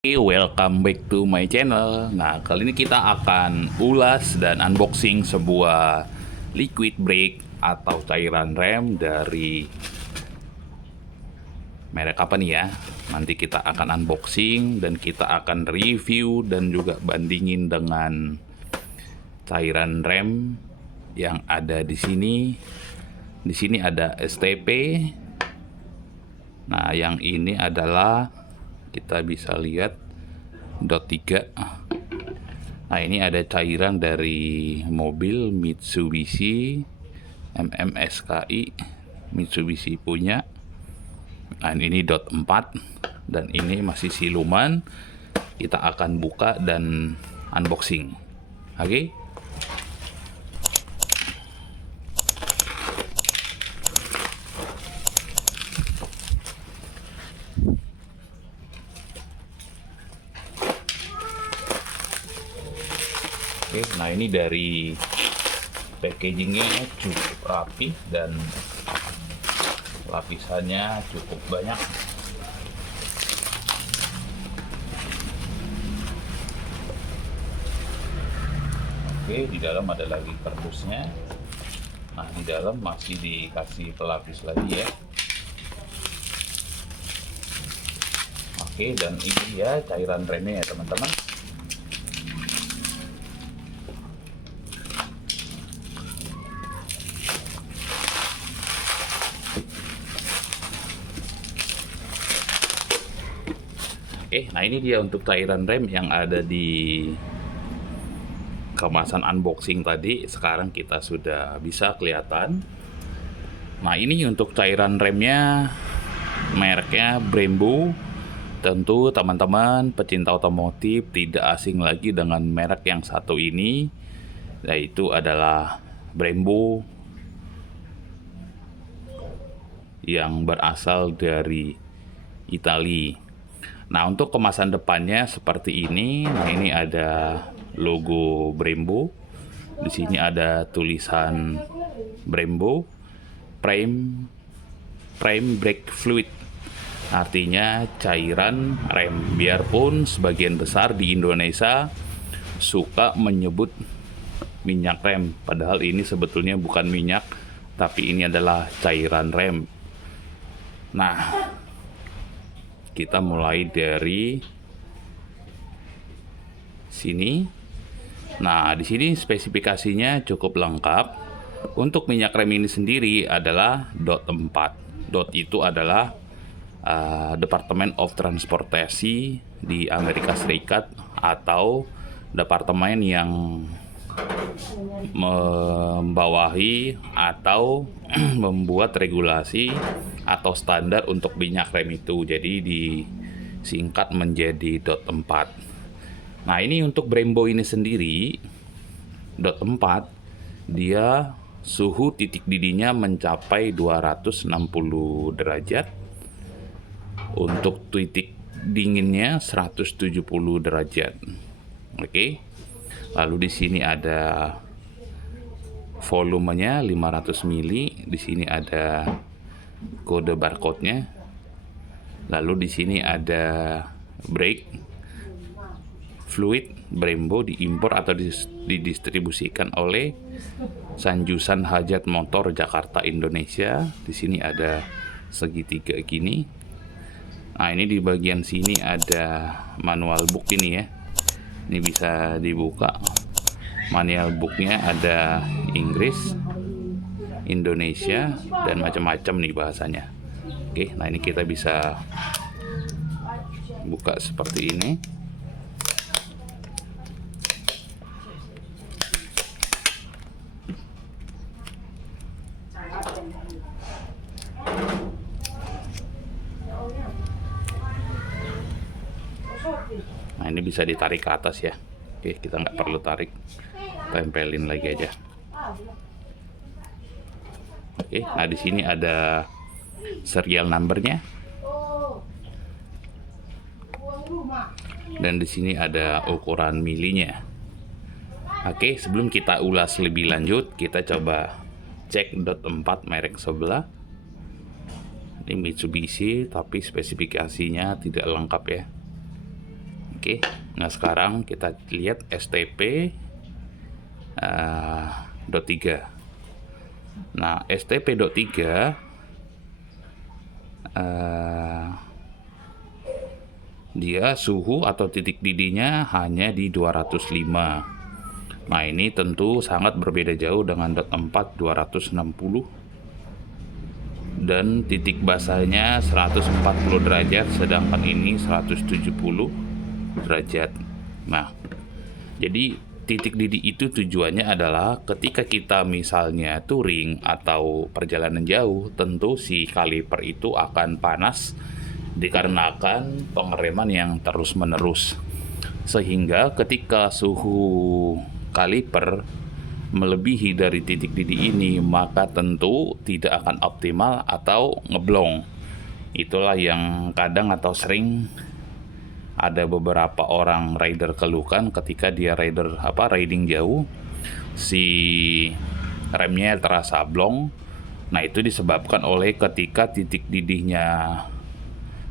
Welcome back to my channel. Nah, kali ini kita akan ulas dan unboxing sebuah liquid brake atau cairan rem dari merek apa nih ya. Nanti kita akan unboxing dan kita akan review dan juga bandingin dengan cairan rem yang ada di sini. Di sini ada STP. Nah, yang ini adalah kita bisa lihat dot 3. Nah, ini ada cairan dari mobil Mitsubishi MMSKI, Mitsubishi punya. Nah, ini dot 4 dan ini masih siluman. Kita akan buka dan unboxing. Oke. Oke, nah ini dari packagingnya cukup rapi dan lapisannya cukup banyak. Oke, di dalam ada lagi kardusnya. Nah, di dalam masih dikasih pelapis lagi ya. Oke, dan ini ya cairan remnya ya teman-teman. Oke, nah ini dia untuk cairan rem yang ada di kemasan unboxing tadi. Sekarang kita sudah bisa kelihatan. Nah, ini untuk cairan remnya mereknya Brembo. Tentu teman-teman pecinta otomotif tidak asing lagi dengan merek yang satu ini, yaitu adalah Brembo yang berasal dari Italia. Nah, untuk kemasan depannya seperti ini. Nah, ini ada logo Brembo. Di sini ada tulisan Brembo Prime Brake Fluid. Artinya cairan rem. Biarpun sebagian besar di Indonesia suka menyebut minyak rem, padahal ini sebetulnya bukan minyak, tapi ini adalah cairan rem. Nah, kita mulai dari sini. Nah, di sini spesifikasinya cukup lengkap. Untuk minyak rem ini sendiri adalah dot 4. Dot itu adalah Department of Transportation di Amerika Serikat, atau departemen yang membawahi atau membuat regulasi atau standar untuk minyak rem itu. Jadi disingkat menjadi dot 4. Nah, ini untuk Brembo ini sendiri dot 4, dia suhu titik didihnya mencapai 260 derajat. Untuk titik dinginnya 170 derajat. Oke. Lalu di sini ada volumenya 500 mili. Di sini ada kode barcode-nya. Lalu di sini ada brake fluid Brembo, diimpor atau didistribusikan oleh Sanjusan Hajat Motor Jakarta Indonesia. Di sini ada segitiga gini. Nah, ini di bagian sini ada manual book ini ya. Ini bisa dibuka. Manual booknya ada Inggris, Indonesia, dan macam-macam nih bahasanya. Oke, nah ini kita bisa buka seperti ini. Nah, ini bisa ditarik ke atas ya. Oke, kita nggak perlu tarik, tempelin lagi aja. Oke, nah di sini ada serial numbernya. Dan di sini ada ukuran milinya. Oke, sebelum kita ulas lebih lanjut, kita coba cek dot 4 merek sebelah. Ini Mitsubishi, tapi spesifikasinya tidak lengkap ya. Oke, nah sekarang kita lihat STP dot 3. Nah, STP dot 3 dia suhu atau titik didihnya hanya di 205. Nah, ini tentu sangat berbeda jauh dengan dot 4 260 dan titik basahnya 140 derajat, sedangkan ini 170 derajat. Nah, jadi titik didih itu tujuannya adalah ketika kita misalnya touring atau perjalanan jauh, tentu si kaliper itu akan panas dikarenakan pengereman yang terus-menerus. Sehingga ketika suhu kaliper melebihi dari titik didih ini, maka tentu tidak akan optimal atau ngeblong. Itulah yang kadang atau sering ada beberapa orang rider keluhkan ketika dia riding jauh, si remnya terasa blong. Nah, itu disebabkan oleh ketika titik didihnya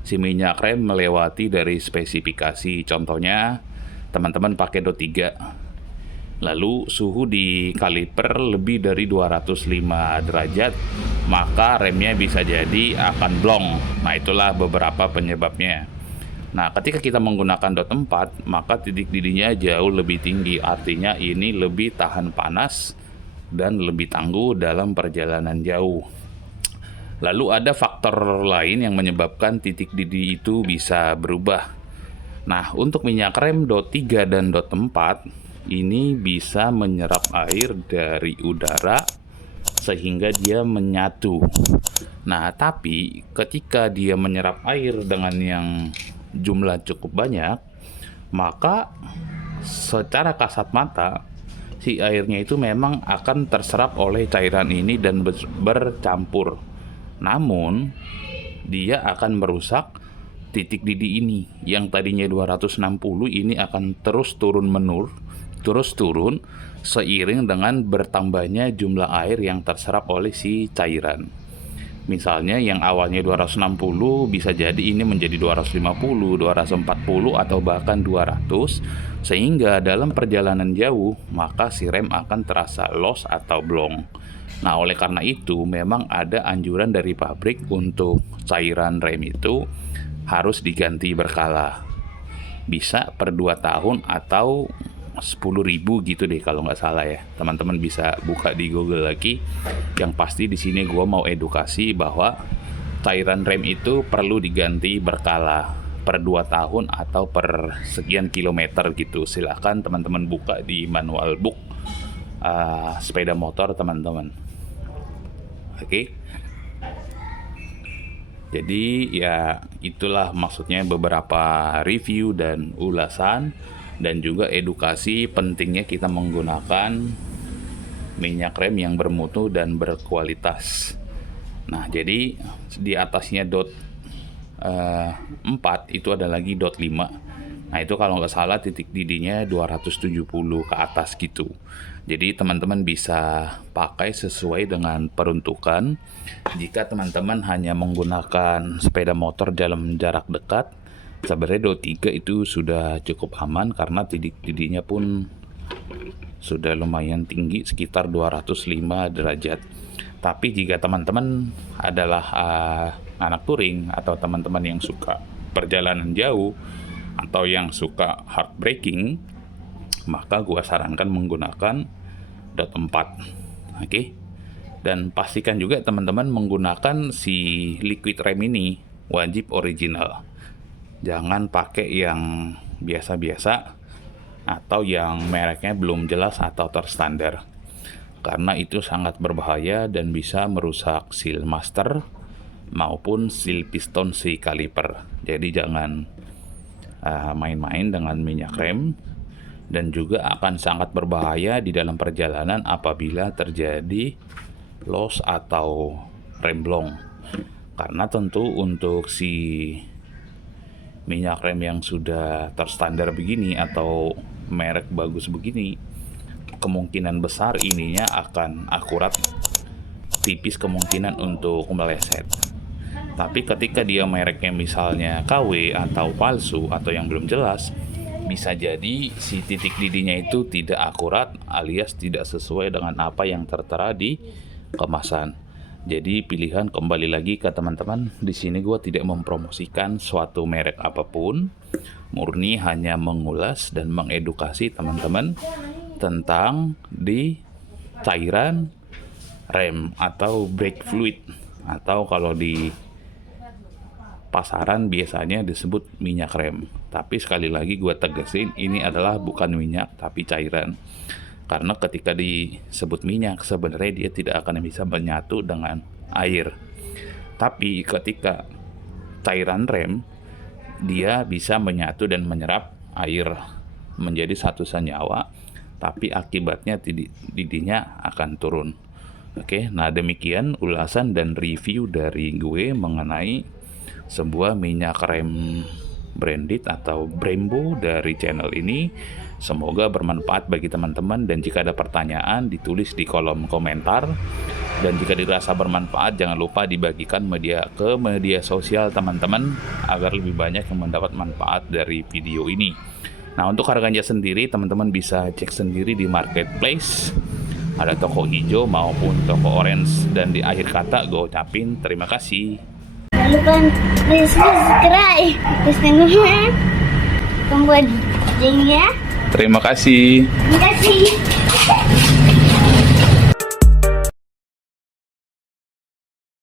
si minyak rem melewati dari spesifikasi. Contohnya, teman-teman pakai dot 3, lalu suhu di kaliper lebih dari 205 derajat, maka remnya bisa jadi akan blong. Nah, itulah beberapa penyebabnya. Nah, ketika kita menggunakan dot 4, maka titik didihnya jauh lebih tinggi. Artinya ini lebih tahan panas dan lebih tangguh dalam perjalanan jauh. Lalu ada faktor lain yang menyebabkan titik didih itu bisa berubah. Nah, untuk minyak rem dot 3 dan dot 4 ini bisa menyerap air dari udara sehingga dia menyatu. Nah, tapi ketika dia menyerap air dengan yang jumlah cukup banyak, maka secara kasat mata si airnya itu memang akan terserap oleh cairan ini dan bercampur. Namun dia akan merusak titik didih ini yang tadinya 260, ini akan terus turun seiring dengan bertambahnya jumlah air yang terserap oleh si cairan. Misalnya yang awalnya 260 bisa jadi ini menjadi 250, 240 atau bahkan 200, sehingga dalam perjalanan jauh maka si rem akan terasa loss atau blong. Nah, oleh karena itu memang ada anjuran dari pabrik untuk cairan rem itu harus diganti berkala. Bisa per 2 tahun atau 10.000 gitu deh kalau nggak salah ya. Teman-teman bisa buka di Google lagi. Yang pasti di sini gue mau edukasi bahwa cairan rem itu perlu diganti berkala per 2 tahun atau per sekian kilometer gitu. Silahkan teman-teman buka di manual book sepeda motor teman-teman. Oke. Jadi ya itulah maksudnya beberapa review dan ulasan dan juga edukasi pentingnya kita menggunakan minyak rem yang bermutu dan berkualitas. Nah, jadi di atasnya dot 4 itu ada lagi dot 5. Nah, itu kalau nggak salah titik didihnya 270 ke atas gitu. Jadi teman-teman bisa pakai sesuai dengan peruntukan. Jika teman-teman hanya menggunakan sepeda motor dalam jarak dekat, sebenarnya dot 3 itu sudah cukup aman karena titik didihnya pun sudah lumayan tinggi, sekitar 205 derajat. Tapi jika teman-teman adalah anak touring atau teman-teman yang suka perjalanan jauh atau yang suka hard braking, maka gua sarankan menggunakan dot 4. Oke. Dan pastikan juga teman-teman menggunakan si liquid rem ini wajib original. Jangan pakai yang biasa-biasa atau yang mereknya belum jelas atau terstandar, karena itu sangat berbahaya dan bisa merusak seal master maupun seal piston si kaliper. Jadi jangan main-main dengan minyak rem, dan juga akan sangat berbahaya di dalam perjalanan apabila terjadi loss atau rem blong. Karena tentu untuk si minyak rem yang sudah terstandar begini atau merek bagus begini, kemungkinan besar ininya akan akurat, tipis kemungkinan untuk meleset. Tapi ketika dia mereknya misalnya KW atau palsu atau yang belum jelas, bisa jadi si titik didinya itu tidak akurat alias tidak sesuai dengan apa yang tertera di kemasan. Jadi pilihan kembali lagi ke teman-teman. Di sini gue tidak mempromosikan suatu merek apapun, murni hanya mengulas dan mengedukasi teman-teman tentang di cairan rem atau brake fluid, atau kalau di pasaran biasanya disebut minyak rem. Tapi sekali lagi gue tegasin, ini adalah bukan minyak tapi cairan. Karena ketika disebut minyak, sebenarnya dia tidak akan bisa menyatu dengan air. Tapi ketika cairan rem, dia bisa menyatu dan menyerap air menjadi satu senyawa, tapi akibatnya didinya akan turun. Oke, nah demikian ulasan dan review dari gue mengenai sebuah minyak rem branded atau Brembo dari channel ini. Semoga bermanfaat bagi teman-teman, dan jika ada pertanyaan ditulis di kolom komentar, dan jika dirasa bermanfaat jangan lupa dibagikan ke media sosial teman-teman agar lebih banyak yang mendapat manfaat dari video ini. Nah, untuk harganya sendiri teman-teman bisa cek sendiri di marketplace, ada toko hijau maupun toko orange. Dan di akhir kata gue ucapin terima kasih. Jangan lupa subscribe, terus tombol loncengnya. Terima kasih. Terima kasih.